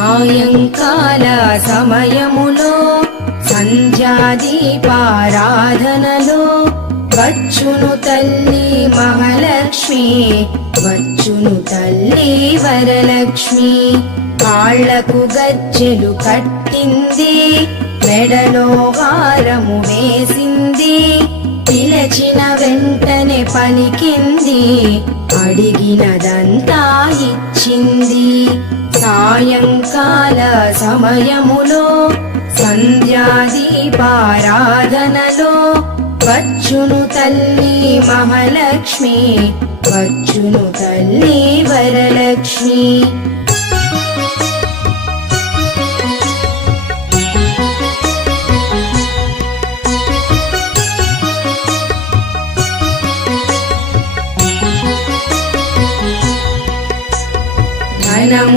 సాయంకాల సమయములో సంధ్యాదీపారాధనలో వచ్చును తల్లి మహాలక్ష్మి, వచ్చును తల్లి వరలక్ష్మి. కాళ్లకు గజ్జెలు కట్టింది, మెడలో హారము వేసింది, పిలచిన వెంటనే పలికింది, అడిగినదంతా ఇచ్చింది. సాయంకాల సమయములో సంధ్యాదీపారాధనలో వచ్చును తల్లి మహాలక్ష్మి, వచ్చును తల్లి వరలక్ష్మి. ధనము